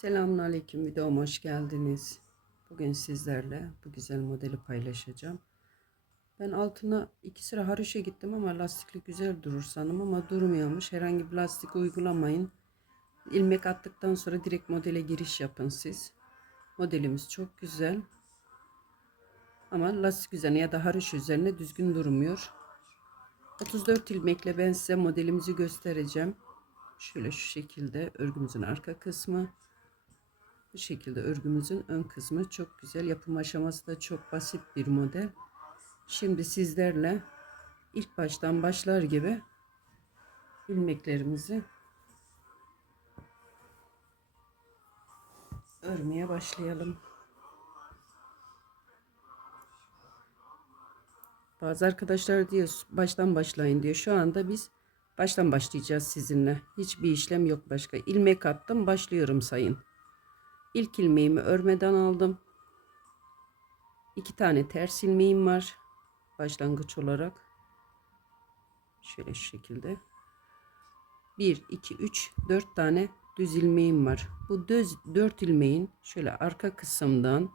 Selamünaleyküm videoma hoş geldiniz. Bugün sizlerle bu güzel modeli paylaşacağım. Ben altına iki sıra haroşa gittim ama lastikli güzel durur sandım ama durmuyormuş. Herhangi bir lastik uygulamayın. İlmek attıktan sonra direkt modele giriş yapın siz. Modelimiz çok güzel. Ama lastik üzerine ya da haroşa üzerine düzgün durmuyor. 34 ilmekle ben size modelimizi göstereceğim. Şöyle şu şekilde örgümüzün arka kısmı. Bu şekilde örgümüzün ön kısmı çok güzel. Yapım aşaması da çok basit bir model. Şimdi sizlerle ilk baştan başlar gibi ilmeklerimizi örmeye başlayalım. Bazı arkadaşlar diyor baştan başlayın diyor. Şu anda biz baştan başlayacağız sizinle. Hiçbir işlem yok başka. İlmek attım başlıyorum sayın. İlk ilmeğimi örmeden aldım. İki tane ters ilmeğim var. Başlangıç olarak. Şöyle şu şekilde. 1, 2, 3, 4 tane düz ilmeğim var. Bu düz 4 ilmeğin şöyle arka kısımdan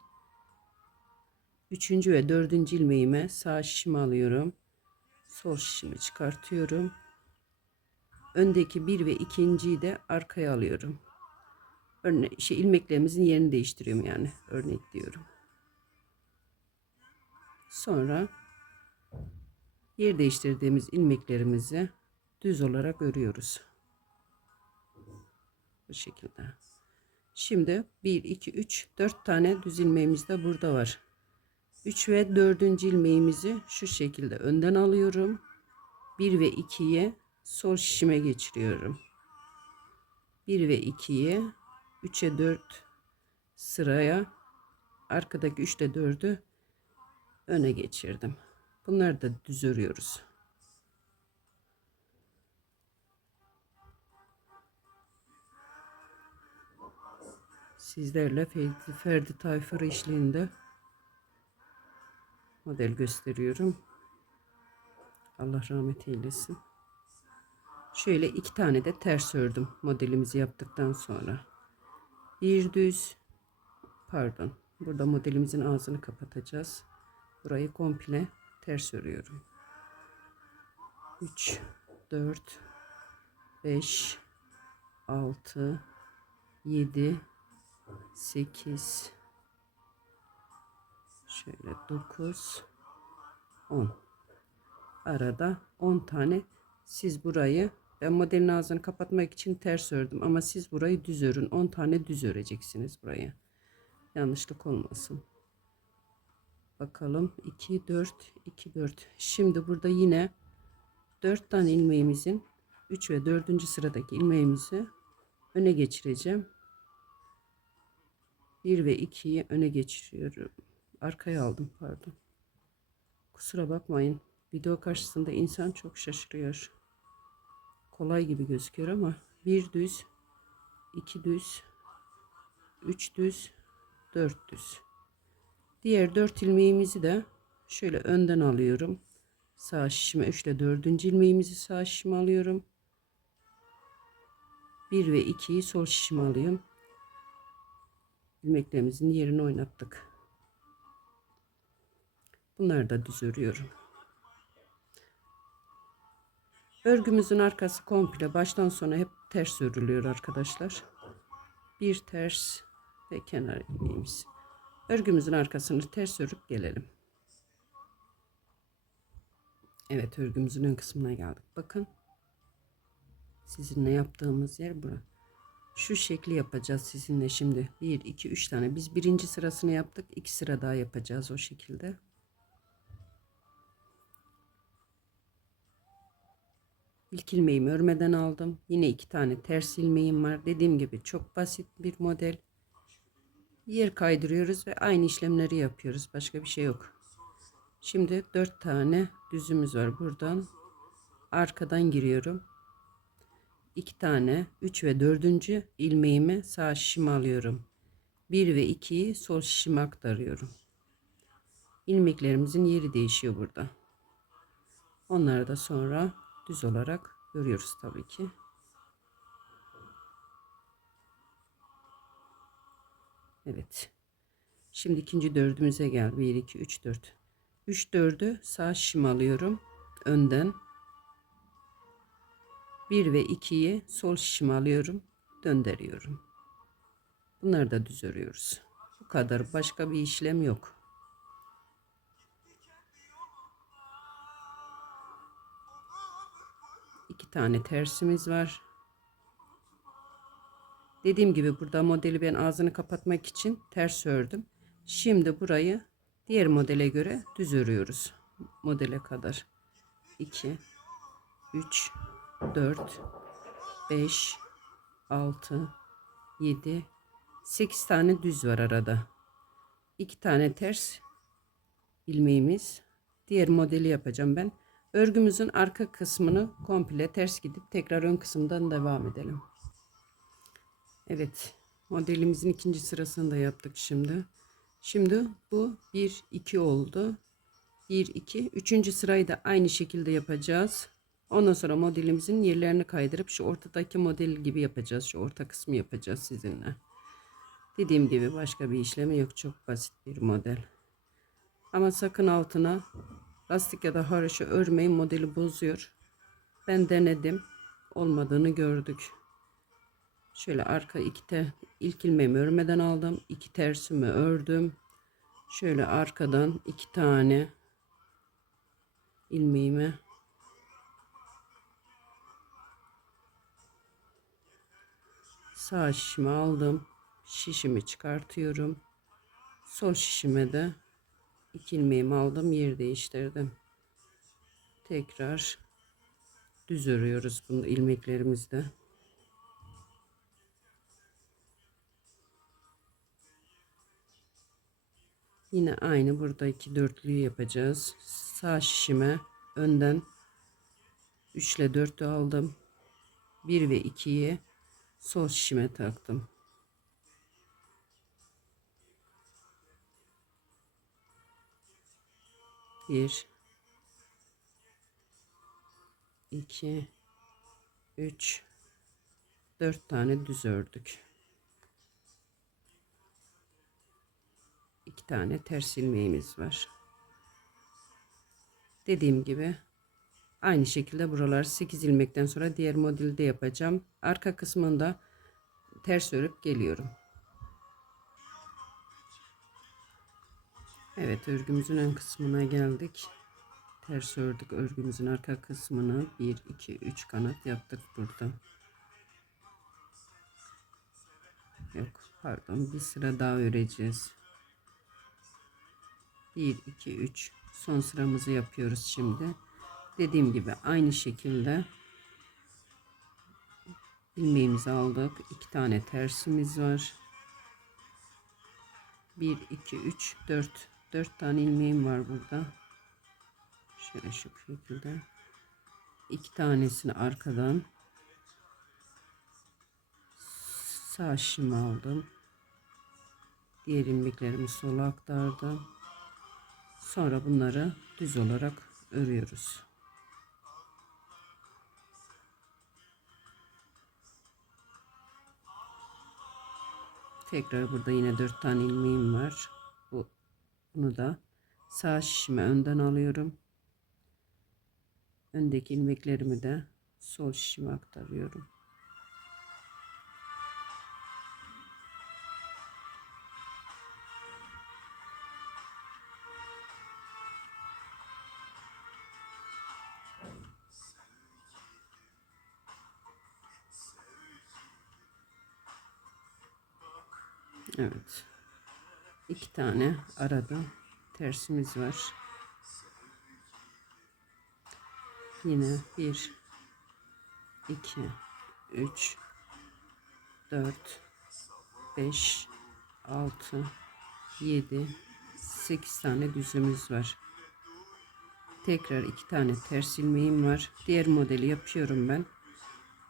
3. ve 4. ilmeğime sağ şişimi alıyorum. Sol şişimi çıkartıyorum. Öndeki 1 ve 2.yi de arkaya alıyorum. Örne şey ilmeklerimizin yerini değiştiriyorum yani. Örnek diyorum. Sonra yer değiştirdiğimiz ilmeklerimizi düz olarak örüyoruz. Bu şekilde. Şimdi 1, 2, 3, 4 tane düz ilmeğimiz de burada var. 3 ve 4. ilmeğimizi şu şekilde önden alıyorum. 1 ve 2'yi sol şişime geçiriyorum. 1 ve 2'yi 3'e 4 sıraya arkadaki 3 ile 4'ü öne geçirdim. Bunları da düz örüyoruz. Sizlerle Ferdi, Ferdi Tayfur işliğinde model gösteriyorum. Allah rahmet eylesin. Şöyle iki tane de ters ördüm modelimizi yaptıktan sonra bir düz. Pardon burada modelimizin ağzını kapatacağız. Burayı komple ters örüyorum. 3 4 5 6 7 8 şöyle 9 10 arada 10 tane. Siz burayı ben modelin ağzını kapatmak için ters ördüm ama siz burayı düz örün. 10 tane düz öreceksiniz buraya. Yanlışlık olmasın. Bakalım 2 4 2 4. Şimdi burada yine 4 tane ilmeğimizin 3 ve 4. sıradaki ilmeğimizi öne geçireceğim. 1 ve 2'yi öne geçiriyorum. Arkaya aldım pardon. Kusura bakmayın. Video karşısında insan çok şaşırıyor kolay gibi gözüküyor ama bir düz, iki düz, üç düz, dört düz. Diğer dört ilmeğimizi de şöyle önden alıyorum. Sağ şişime 3 ile 4. ilmeğimizi sağ şişime alıyorum. 1 ve 2'yi sol şişime alıyorum. İlmeklerimizin yerini oynattık. Bunları da düz örüyorum. Örgümüzün arkası komple baştan sona hep ters örülüyor arkadaşlar. Bir ters ve kenar ilmeğimiz. Örgümüzün arkasını ters örüp gelelim. Evet örgümüzün ön kısmına geldik. Bakın. Sizinle yaptığımız yer bura. Şu şekli yapacağız sizinle şimdi. 1, 2, 3 tane. Biz birinci sırasını yaptık. 2 sıra daha yapacağız o şekilde. İlk ilmeğimi örmeden aldım. Yine iki tane ters ilmeğim var. Dediğim gibi çok basit bir model. Yer kaydırıyoruz ve aynı işlemleri yapıyoruz. Başka bir şey yok. Şimdi dört tane düzümüz var. Buradan arkadan giriyorum. İki tane üç ve dördüncü ilmeğimi sağ şişime alıyorum. Bir ve ikiyi sol şişime aktarıyorum. İlmeklerimizin yeri değişiyor burada. Onları da sonra düz olarak örüyoruz tabii ki. Evet. Şimdi ikinci dördümüze gel. 1, 2, 3, 4. 3 dördü sağ şişimi alıyorum. Önden. 1 ve 2'yi sol şişimi alıyorum. Döndürüyorum. Bunları da düz örüyoruz. Bu kadar. Başka bir işlem yok. İki tane tersimiz var. Dediğim gibi burada modeli ben ağzını kapatmak için ters ördüm. Şimdi burayı diğer modele göre düz örüyoruz. Modele kadar. 2 3 4 5 6 7 8 tane düz var arada. 2 tane ters ilmeğimiz. Diğer modeli yapacağım ben. Örgümüzün arka kısmını komple ters gidip tekrar ön kısımdan devam edelim. Evet. Modelimizin ikinci sırasını da yaptık şimdi. Şimdi bu 1 2 oldu. 1 2 üçüncü sırayı da aynı şekilde yapacağız. Ondan sonra modelimizin yerlerini kaydırıp şu ortadaki model gibi yapacağız. Şu orta kısmı yapacağız sizinle. Dediğim gibi başka bir işlemi yok. Çok basit bir model. Ama sakın altına lastik ya da haroşa örmeyin modeli bozuyor. Ben denedim. Olmadığını gördük. Şöyle arka iki te ilk ilmeğimi örmeden aldım. iki tersimi ördüm. Şöyle arkadan iki tane ilmeğimi sağ şişimi aldım. Şişimi çıkartıyorum. Sol şişime de iki ilmeğimi aldım. Yer değiştirdim. Tekrar düz örüyoruz bunu ilmeklerimizde. Yine aynı buradaki dörtlüyü yapacağız. Sağ şişime önden 3 ile 4'ü aldım. 1 ve 2'yi sol şişime taktım. Bir, iki, üç, dört tane düz ördük. iki tane ters ilmeğimiz var. Dediğim gibi aynı şekilde buralar 8 ilmekten sonra diğer modelde yapacağım. Arka kısmında ters örüp geliyorum. Evet örgümüzün ön kısmına geldik. Ters ördük örgümüzün arka kısmını 1 2 3 kanat yaptık burada. Yok pardon bir sıra daha öreceğiz. 1 2 3 son sıramızı yapıyoruz şimdi. Dediğim gibi aynı şekilde ilmeğimizi aldık. iki tane tersimiz var. 1 2 3 4 4 tane ilmeğim var burada. Şöyle şu şekilde. iki tanesini arkadan sağ şişimi aldım. Diğer ilmeklerimi sola aktardım. Sonra bunları düz olarak örüyoruz. Tekrar burada yine dört tane ilmeğim var. Bu bunu da sağ şişime önden alıyorum. Öndeki ilmeklerimi de sol şişime aktarıyorum. Evet. İki tane arada tersimiz var. Yine bir, iki, üç, dört, beş, altı, yedi, sekiz tane düzümüz var. Tekrar iki tane ters ilmeğim var. Diğer modeli yapıyorum ben.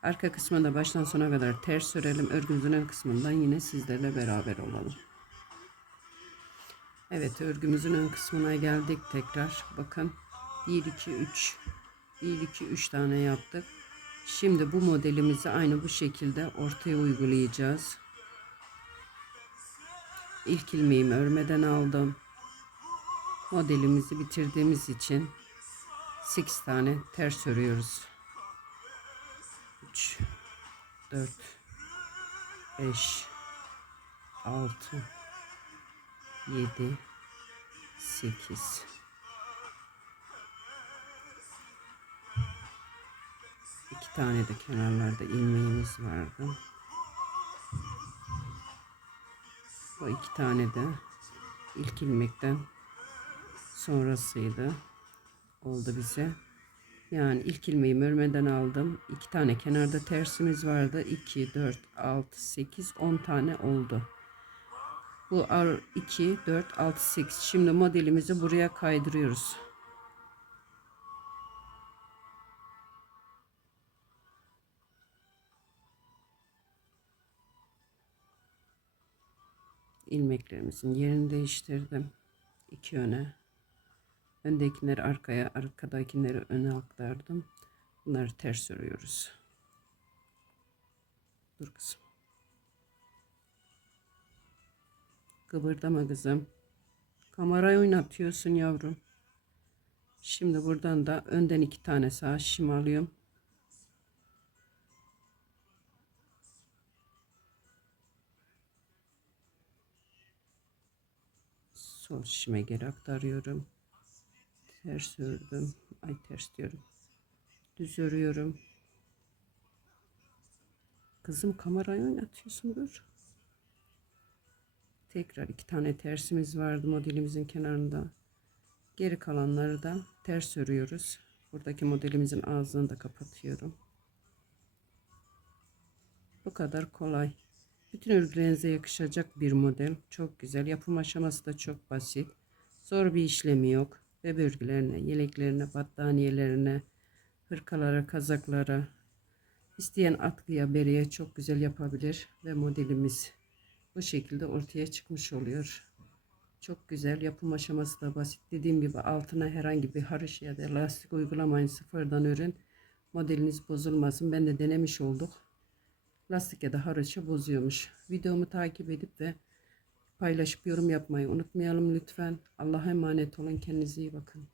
Arka kısmında baştan sona kadar ters örelim. Örgümüzün ön kısmından yine sizlerle beraber olalım. Evet örgümüzün ön kısmına geldik tekrar. Bakın 1 2 3 1 2 3 tane yaptık. Şimdi bu modelimizi aynı bu şekilde ortaya uygulayacağız. İlk ilmeğimi örmeden aldım. Modelimizi bitirdiğimiz için 8 tane ters örüyoruz. 3 4 5 6 7 8 İki tane de kenarlarda ilmeğimiz vardı. Bu iki tane de ilk ilmekten sonrasıydı. Oldu bize. Yani ilk ilmeğimi örmeden aldım. İki tane kenarda tersimiz vardı. 2, 4, 6, 8, 10 tane oldu. Bu 2, 4, 6, 8. Şimdi modelimizi buraya kaydırıyoruz. ilmeklerimizin yerini değiştirdim. İki öne. Öndekileri arkaya, arkadakileri öne aktardım. Bunları ters örüyoruz. Dur kızım. Kıvırdama kızım. Kamerayı oynatıyorsun yavrum. Şimdi buradan da önden iki tane sağ şişim alıyorum. sol şişime geri aktarıyorum. Ters ördüm. Ay ters diyorum. Düz örüyorum. Kızım kamerayı oynatıyorsun dur. Tekrar iki tane tersimiz vardı modelimizin kenarında. Geri kalanları da ters örüyoruz. Buradaki modelimizin ağzını da kapatıyorum. Bu kadar kolay. Bütün örgülerinize yakışacak bir model. Çok güzel. Yapım aşaması da çok basit. Zor bir işlemi yok. Bebe örgülerine, yeleklerine, battaniyelerine, hırkalara, kazaklara, isteyen atkıya, bereye çok güzel yapabilir. Ve modelimiz bu şekilde ortaya çıkmış oluyor. Çok güzel. Yapım aşaması da basit. Dediğim gibi altına herhangi bir harış ya da lastik uygulamayın. Sıfırdan örün. Modeliniz bozulmasın. Ben de denemiş olduk lastik ya da haraçı bozuyormuş. Videomu takip edip ve paylaşıp yorum yapmayı unutmayalım lütfen. Allah'a emanet olun. Kendinize iyi bakın.